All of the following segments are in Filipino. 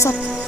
Sat.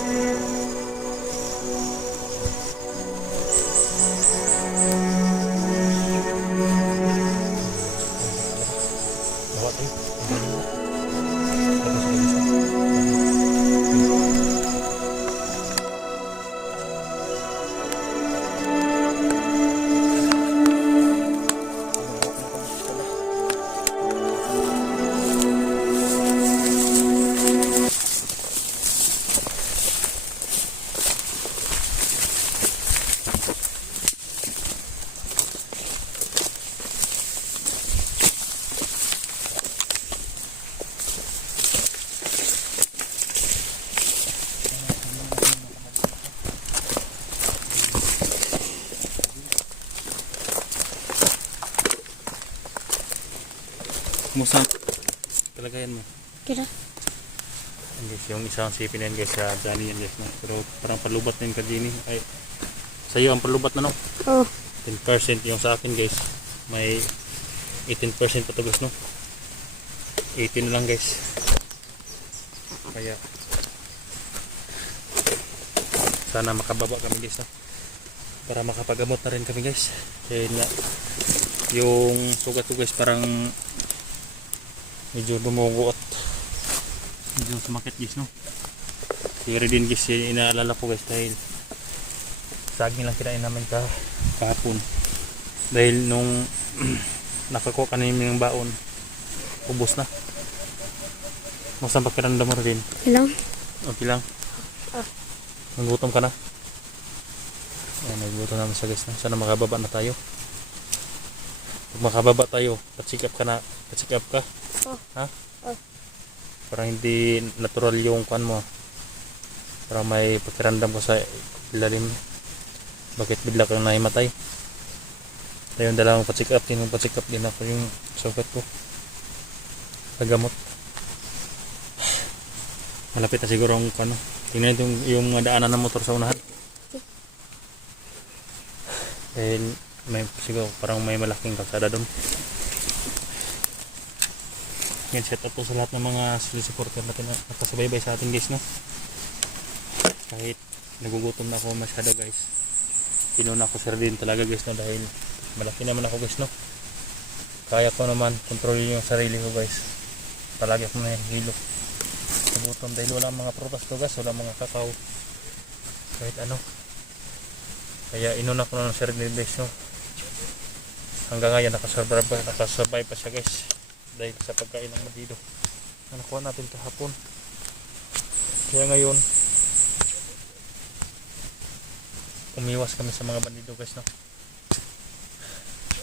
Kumusta kalagayan mo? Kira. Ayan guys, yung isang sipin na yan guys, sa Johnny yan guys, no? Pero parang palubat na yung kajini. Ay, sa'yo ang palubat na, no? Oh. 10% yung sa akin guys, may 18% pa to guys, no? 18 na lang guys. Kaya sana makababa kami guys, no? Para makapagamot na rin kami guys. Kaya nga yung sugat ko guys parang medyo dumugo at medyo sumakit guys, no? Pero din guys, inaalala ko guys dahil saging lang kinain namin kahapon. Dahil nung nakakuha ka namin ng baon, ubos na. Masang pakiramdam mo rin? Ilang? Okay lang. Nagutom ka na? Ayan, nagutom naman sa guys, no? Sana makababa na tayo. Pag makababa tayo, patsikap ka na. Patsikap ka? Oh. Ha? Oh. Parang hindi natural yung kuan mo. Parang may pakiramdam ko sa ilalim. Bakit bigla kang nahimatay? Ayun, dalawang patsikap din. Patsikap din ako yung sugat ko. Pagamot. Malapit na siguro ang ano. Tingnan yung daanan ng motor sa unahan. Dahil may siguro parang may malaking kalsada doon. Yan, set up po sa lahat ng mga supporter natin na nakasubaybay sa atin guys, no? Kahit nagugutom na ako masyado guys, pinuna ko sir din talaga guys, no? Dahil malaki naman ako guys, no? Kaya ko naman kontrolin yung sarili ko guys. Palagi ako may hilo nagutom dahil wala mga prutas to guys, wala mga kakao kahit ano. Kaya inuna ko na ng sir din guys, no? Hanggang ngayon nakasurvive pa siya guys dahil sa pagkain ng bandido na nakuha natin kahapon. Kaya ngayon umiwas kami sa mga bandido guys, no?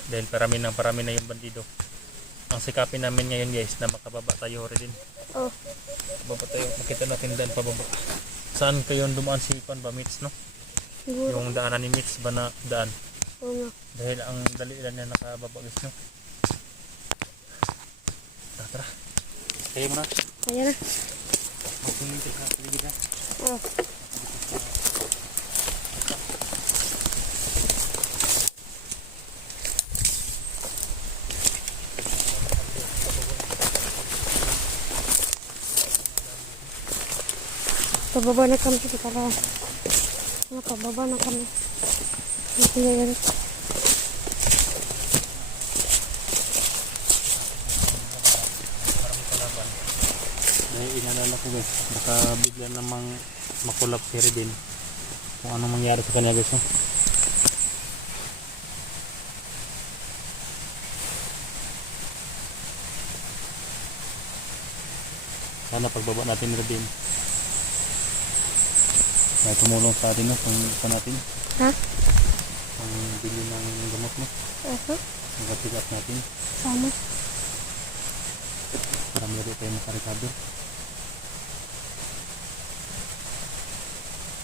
Dahil parami na yung bandido. Ang sikapin namin ngayon guys na makababa tayo rin. Oh. Baba tayo, makita natin daan pababa. Saan kayo dumaan si Pan ba Mitz, no? Siguro. Yung daanan ni Mitz ba na daan? Oo nga. Dahil ang dali lang niya nakababa guys, no? Tara. Kaya mo na. Kaya na. Mapunta ka sa paligid na. Oh. Pababa na kami sa para. Pababa na kami. Hindi. Dahil inalala ko guys, baka bigla namang makulap si Redin kung anong mangyari sa kanya guys, no? Sana pagbaba natin Redin may tumulong sa atin, no? Kung saan natin Ha? ang bili ng gamot mo, Asa? nag-pick up natin Sana. para meron tayo makarecover.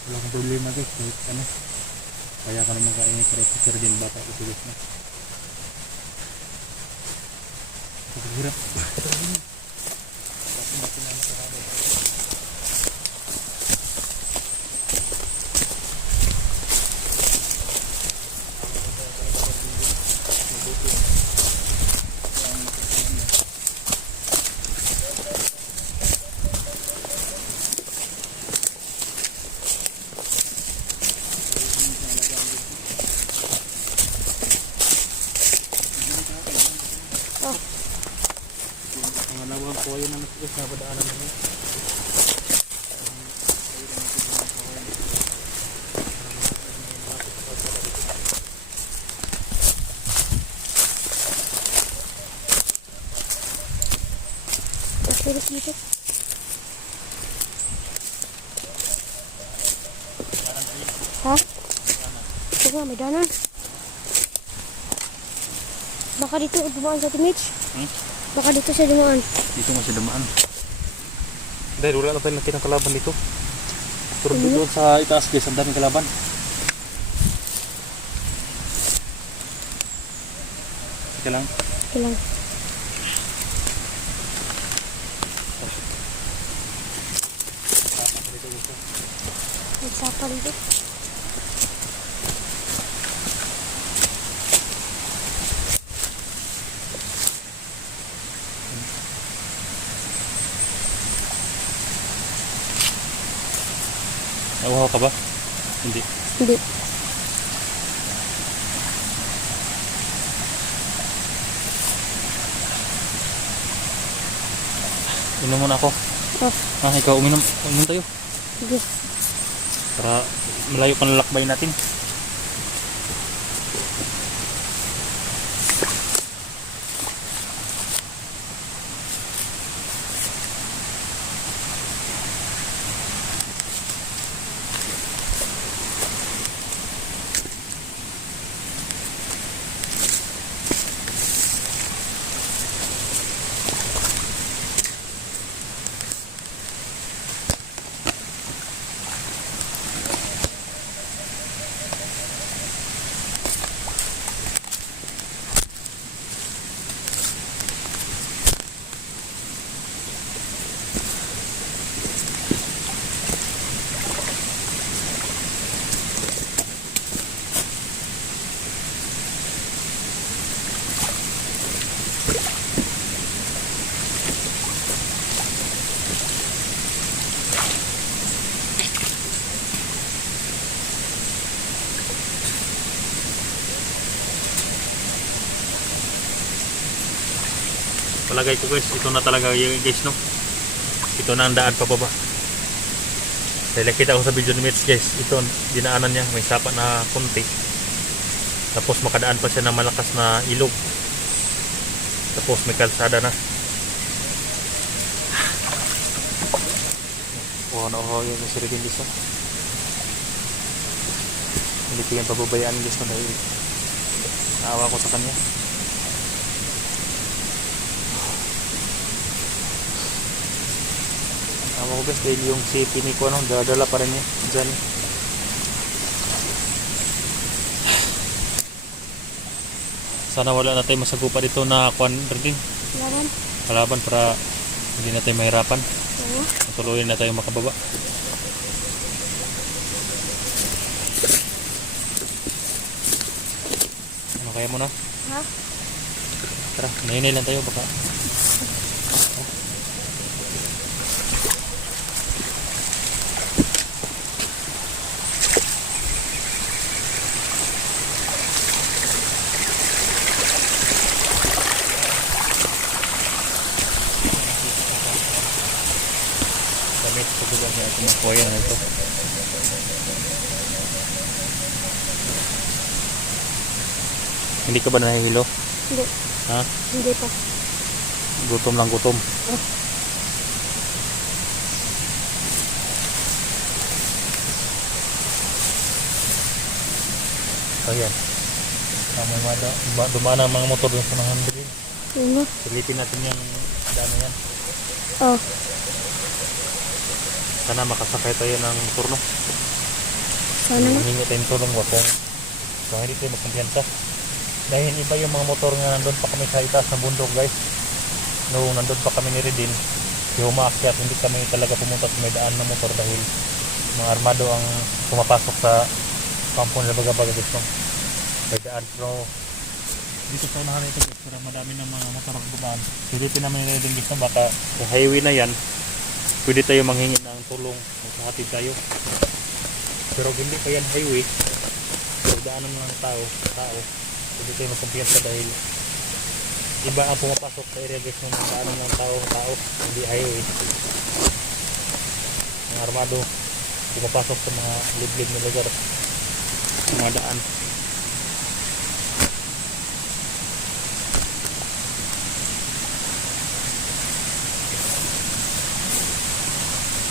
Walang problema guys, kahit ano kaya ka naman kain ng sir din bata ito guys, no? Hirap. Kasi natin na nakarado. Guys, napadaanan namin. Terus dito. Ha? Ito nga, may danan. Baka dito dumaan sa Mitch. Baka dito siya dumaan. Dito masih dumaan. Dahil wala na tayong nakita ng kalaban dito. Pero doon sa itaas guys, ang daming kalaban. Sige lang. Okay lang. Nagsapa dito. Nauhaw ka ba? Hindi. Hindi. Inom muna ako. Oh, Ikaw uminom. Uminom tayo. sige. Para malayo pa ng lakbay natin. Palagay ko guys, ito na talaga yung guys, no? Ito na ang daan pababa. Dahil nakita ko sa video ni Mitch guys, ito dinaanan niya, may sapa na konti. Tapos makadaan pa siya ng malakas na ilog. Tapos may kalsada na. Wow, no, yun yung sirigin guys, no? Hindi ko yung pababayaan guys, no? Dahil naawa ko sa kanya. Ako guys, dahil yung city ni ko, dadala pa rin niya dyan. Sana wala na tayo masagupa dito na drinking Laban. kalaban para hindi na tayo mahirapan. Oo. Tuloy na tayo makababa. Ano kaya mo na? Ha? Tara, nahinay lang tayo baka. Gamit sa lugar niya ito ng kuya na ito. Hindi ka ba nahihilo? Hindi. Ha? Hindi pa. Gutom lang gutom. Oh. Ayan. May dumaan ang mga motor doon sa mga handling. Ano? Silipin natin yung daan na yan. Oh. Sana makasakay tayo ng motor, no? Sana na. Hingi tayong tulong wa kung hindi tayo magkumpiyansa. Dahil iba yung mga motor nga nandun pa kami sa itaas ng bundok guys. Noong nandun pa kami ni Redin, yung umaakyat, hindi kami talaga pumunta sa may daan ng motor dahil mga armado ang pumapasok sa kampo nila baga-baga guys, no? May daan, pero dito sa unahan ito guys, para madami ng mga motor ang dumaan. Silipin namin ni Redin guys, no? Baka sa highway na yan, pwede tayo manghingi ng tulong, maghahatid tayo. Pero hindi pa yan highway, pero daanan ng tao, pwede tayo magkumpiyansa dahil iba ang pumapasok sa area guys ng daanan ng tao, hindi highway. Ang armado pumapasok sa mga liblib na lugar, sa mga daan.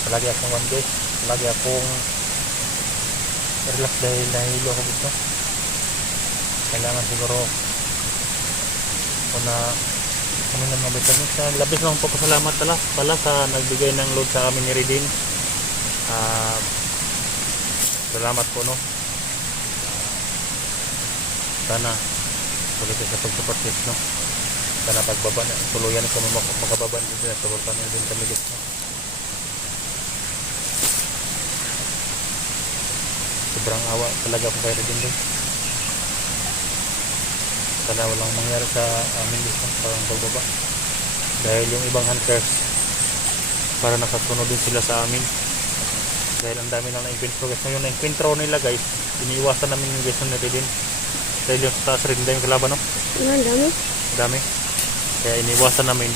Palagi akong one guys, palagi akong relax dahil nahihilo ako gusto. Kailangan siguro na kami ng mga vitamins. Labis lang po salamat pala sa nagbigay ng load sa amin ni Redin. Salamat po no. Sana ulit sa pag-support guys no. Sana pagbaba na tuluyan kami makababa din sa supportan din kami guys no. Sobrang awa talaga po kay Redin din. Sana walang mangyari sa amin dito parang pagbaba dahil yung ibang hunters para nakasunod din sila sa amin dahil ang dami lang na-encuentro guys. Ngayon na-encuentro nila guys, iniiwasan namin yung guys na din dahil yung sa taas rin dahil yung kalaban no? Dami kaya iniiwasan namin,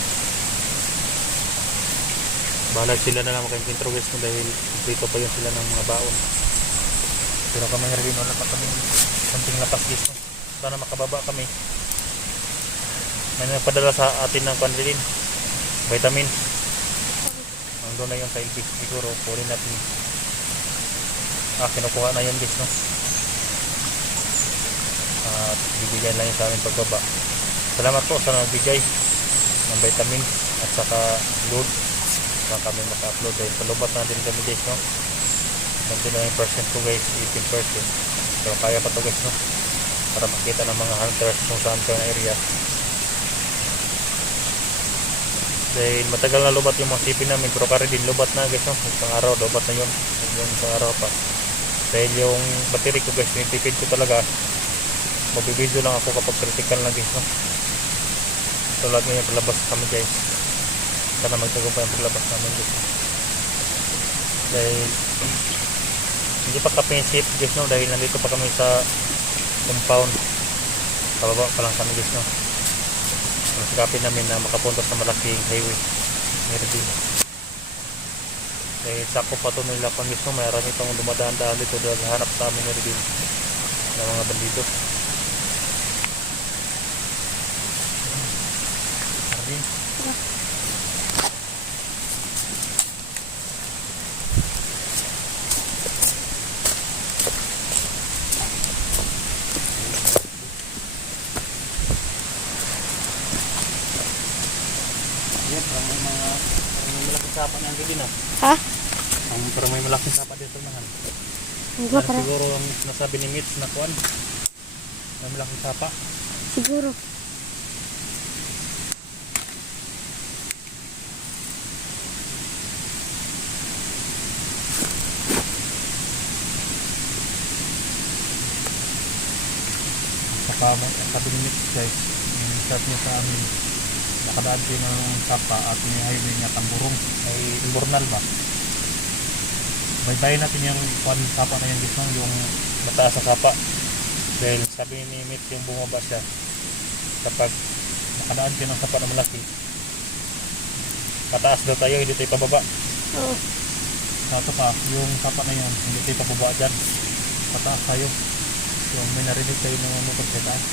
bahala sila na lang maka-encuentro guys dahil dito pa yun sila ng mga baon. Pero kami rin wala pa kami something lapas guys no? Sana makababa kami. May nagpadala sa atin ng pandilin vitamin. Nandun na yun sa ilbis siguro. Kunin natin. Kinukuha na yun guys no? At bibigyan lang yun sa amin pagbaba. Salamat po sa nagbigay ng vitamin at saka load na kami maka-upload dahil palubat natin kami guys no? 29% ko guys, 18%. So kaya pa to guys no? Para makita ng mga hunters kung saan ka na area dahil matagal na lubat yung mga sipin namin pero kari din lubat na guys no? Isang araw lubat na yun yung isang araw pa dahil yung battery ko guys nitipid ko talaga. Magbibideo lang ako kapag critical na guys no? Tulad ngayon paglabas kami guys, sana magtagumpay ang paglabas namin guys dahil hindi pa kami safe guys no? Dahil nandito pa kami sa compound, pababa pa lang kami guys no. Masikapin namin na makapunta sa malaking highway meron din dahil sakop pa ito nila pang guys no. Mayroon itong dumadaan-daan dito dahil hanap sa amin meron din ng mga bandido. Arvin may malaking sapa na ang gagin Ha? Parang may malaking sapa dito naman. Para Siguro ang nasabi ni Mitch na kuan may malaking sapa siguro. saka sabi ni Mitch guys, yung chat niya sa amin nakadaan din ng sapa at may highway nga Tamburong ay Imbornal ba. Baybayin natin yung sapa na yung guys yung mataas sa sapa dahil sabi ni Mitch yung bumaba siya kapag nakadaan kayo ng sapa na malaki mataas daw tayo, hindi tayo pababa. Oo. Ito pa, yung sapa na yun hindi tayo pababa dyan, mataas tayo. Yung may narinig tayo ng motor sa taas.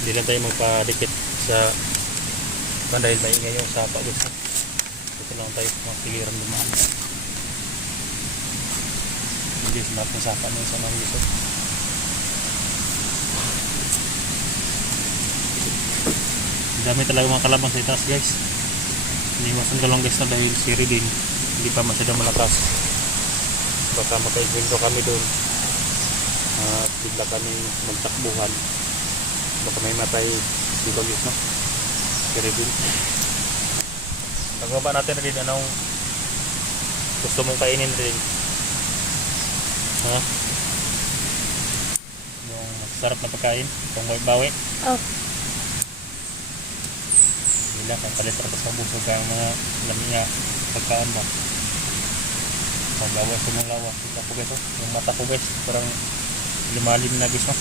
Hindi lang tayo magpadikit sa dahil may ingay yung sapa gusto. Dito lang tayo makikiliran dumaan. Hindi smart ng sapa nyo sa mga gusto. Dami talaga mga kalabang sa itaas guys. Iniwasan ko lang guys na dahil si Redin hindi pa masyadong malakas. Baka makaigwento kami doon at bigla kami magtakbuhan. Baka may matay dito guys no. Si Redin. Pagbaba natin Redin, anong gusto mong kainin Redin? Ha? Yung sarap na pagkain? Itong bawi-bawi? Oh. sila kapalit ra sa busog ang mga lami nga pagkaan ba. Pagawas sa mga lawas kita po guys, oh. Yung mata ko guys parang lumalim na guys, oh.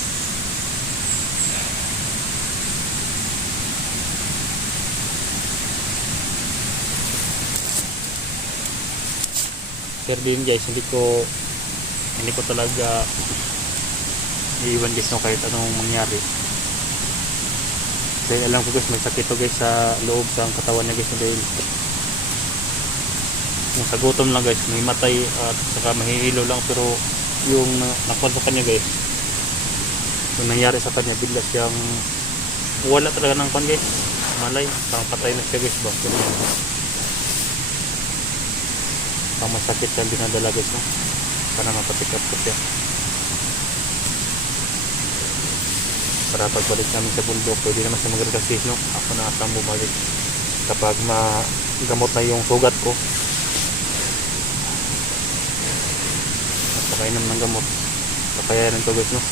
Pero din guys, hindi ko talaga iiwan guys, no, kahit anong mangyari. Dahil alam ko guys, may sakit to guys sa loob sa katawan niya guys, dahil yung sa gutom lang guys, may matay at saka mahihilo lang, pero yung nakuha sa kanya guys, yung nangyari sa kanya, bigla siyang wala talaga ng kwan guys, malay, parang patay na siya guys ba, pero parang masakit siya dinadala guys, no, para mapatikap ko siya para pagbalik namin sa bundok, pwede naman siya mag-regasis, no. Ako na asang bumalik kapag magamot na yung sugat ko at pakainom ng gamot, kakayanin to guys, no.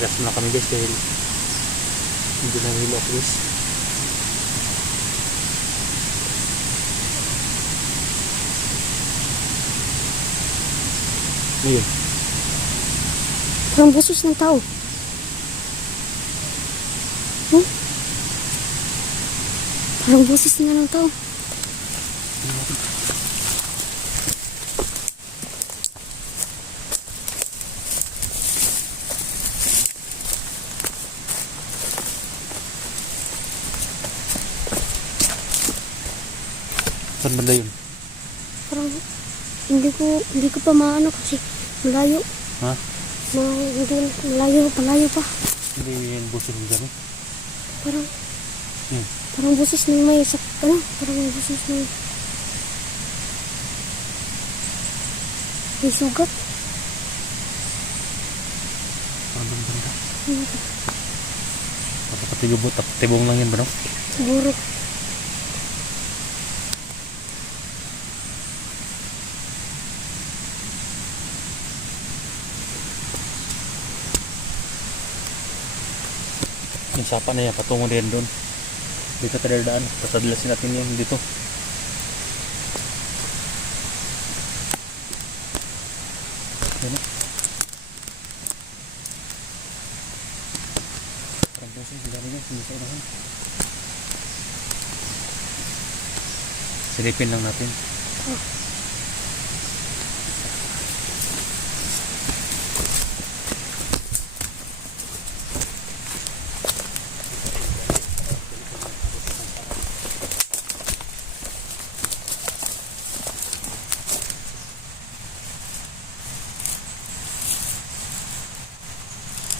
Gas na kami guys dahil hindi na hilo ako guys. Ayun. Parang busos ng tao. Parang busos nga ng tao. Saan banda yun? Parang hindi ko pa maano kasi malayo. Ha? Malayo pa. Hindi yun busos ng gano'n? Parang busos ng may parang busos ng may sugat. Parang banda. Patibong lang yan ba, no? Siguro. Yung sapa na yan, patungo din doon. Dito tayo daan, pasadlasin natin yung dito. Yan o. Parang doon siya, hindi niya, hindi sa unahan. Silipin lang natin.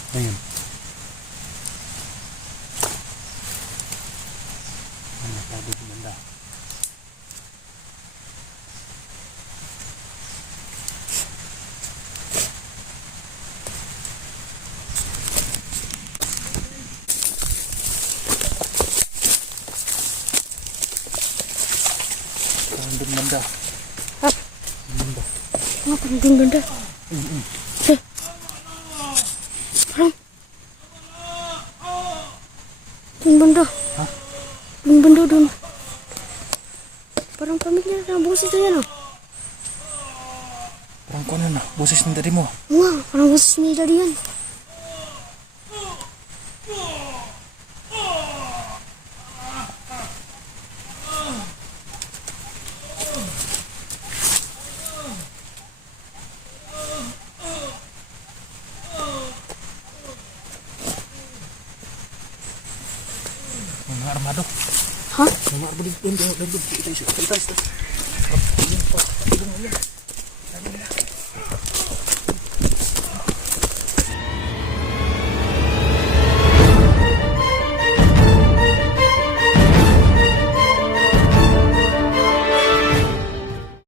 Ayun. Ano tabi sa banda? Parang doon banda. Ha? Banda. Parang doon banda. Yung banda. Ha? Yung banda doon. Parang pamilya na boses na yan, oh. Parang kung ano na, boses ng daddy mo. Wow, parang boses ni Daddy yan. Mga armado. Ha? Mga armado doon. Kita isu.